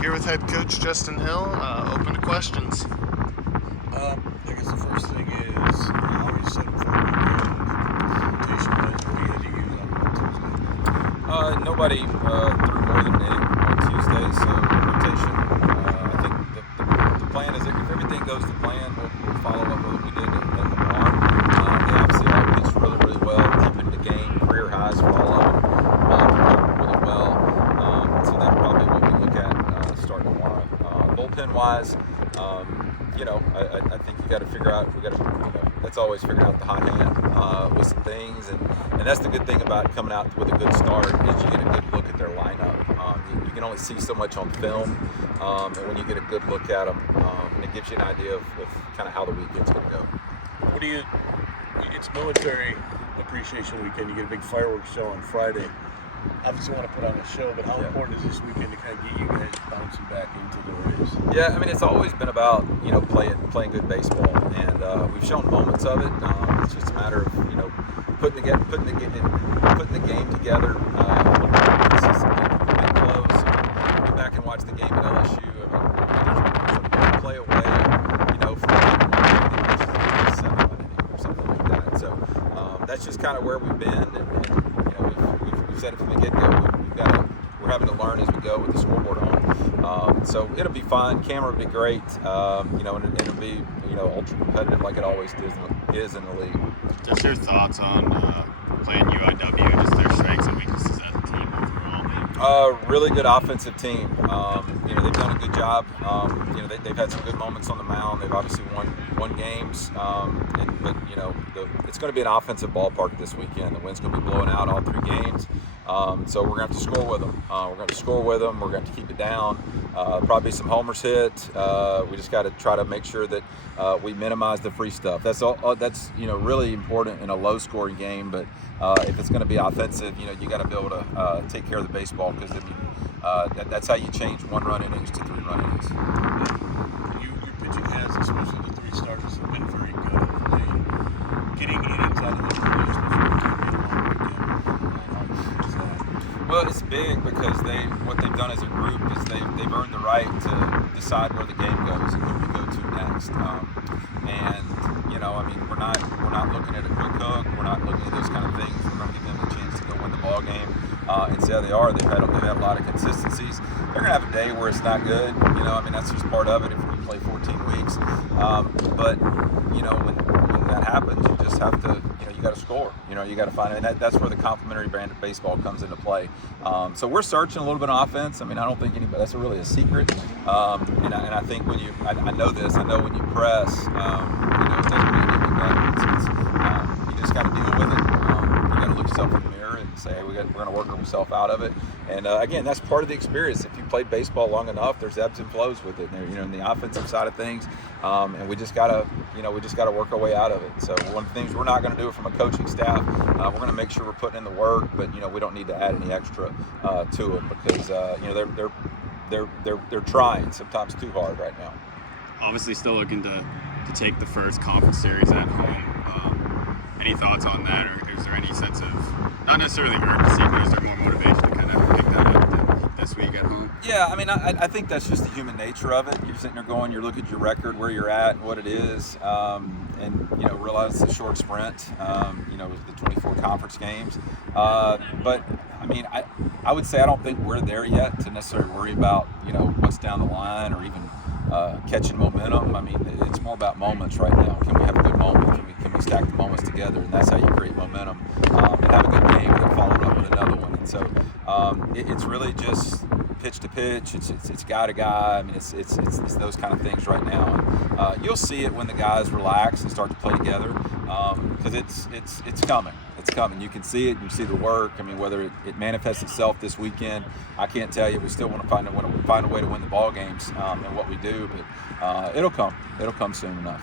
Here with head coach Justin Hill. Open to questions. I guess the first thing is, I always said before we go, rotation-wise, what do you had to use on Tuesday? Nobody threw more than an inning on Tuesday, so rotation. I think the plan is that if everything goes to plan, we'll follow up with what we did at the barn. They obviously all pitched really, really well, deep into the game, career highs for all of them. Performed really well. So that's probably what we look at starting tomorrow. Bullpen-wise, I think you got to figure out. That's always figuring out the hot hand with some things, and that's the good thing about coming out with a good start is you get a good look at their lineup. You can only see so much on film, and when you get a good look at them, it gives you an idea of kind of how the weekend's going to go. It's Military Appreciation Weekend. You get a big fireworks show on Friday. Obviously want to put on a show, but how important is this weekend to kind of get you guys bouncing back into the race? Yeah, I mean, it's always been about playing good baseball, and we've shown moments of it. It's just a matter of putting the game together. Consistently close. Go back and watch the game at LSU. I mean, play away, from 7 or something like that. So that's just kind of where we've been, and we've said it from the get-go. We're having to learn as we go with the scoreboard on. So it'll be fun. Camera will be great. And it'll be ultra competitive like it always is in the league. Just your thoughts on playing UIW, just their strengths and weaknesses as a team overall. Really good offensive team. They've done a good job. They've had some good moments on the mound. They've obviously won games. But it's going to be an offensive ballpark this weekend. The wind's going to be blowing out all 3 games. So we're going to have to score with them. We're going to have to keep it down. Probably some homers hit. We just got to try to make sure that we minimize the free stuff. That's all. That's really important in a low-scoring game. But if it's going to be offensive, you got to be able to take care of the baseball, because that's how you change 1-run innings to 3-run innings. Your pitching has, especially the 3 starters, have been very good at late. Getting innings out of the players before you get a long weekend. How huge is that? Well, it's big because what they've done as a group is they've earned the right to decide where the game goes and who we go to next. We're not looking at a quick hook. We're not looking at those kind of things. We're going to give them a chance to go win the ball game. And see how they are. They've had a lot of consistencies. They're going to have a day where it's not good. That's just part of it if we play 14 weeks. But when that happens, you just have to, you got to score. You got to find it. And that's where the complementary brand of baseball comes into play. So we're searching a little bit on offense. I mean, I don't think that's really a secret. And I think I know this. I know when you press, it doesn't really get any better. You just got to deal with it. You got to look yourself in the mirror and say, hey, we're going to work ourselves out of it. And again, that's part of the experience. If you played baseball long enough, there's ebbs and flows with it. In the offensive side of things, and we just gotta work our way out of it. So one of the things we're not going to do from a coaching staff, we're going to make sure we're putting in the work, but we don't need to add any extra to it, because they're trying sometimes too hard right now. Obviously, still looking to take the first conference series at home. Any thoughts on that, or is there any sense of, not necessarily urgency, but is there more motivation to kind of pick that up this week at home? Yeah, I mean, I think that's just the human nature of it. You're sitting there going, you look at your record, where you're at, and what it is, and realize it's a short sprint. The 24 conference games, but I mean, I would say I don't think we're there yet to necessarily worry about what's down the line or even catching momentum. I mean, it's more about moments right now. Can we have a good moment? Can we stack the moments together? And that's how you create momentum and have a good game, and then follow it up with another one. And so it's really just pitch to pitch. It's guy to guy. I mean, it's those kind of things right now. And you'll see it when the guys relax and start to play together, because it's coming. It's coming. You can see it. You see the work. I mean, whether it manifests itself this weekend, I can't tell you. We still want to find a way to win the ball games and what we do, but it'll come. It'll come soon enough.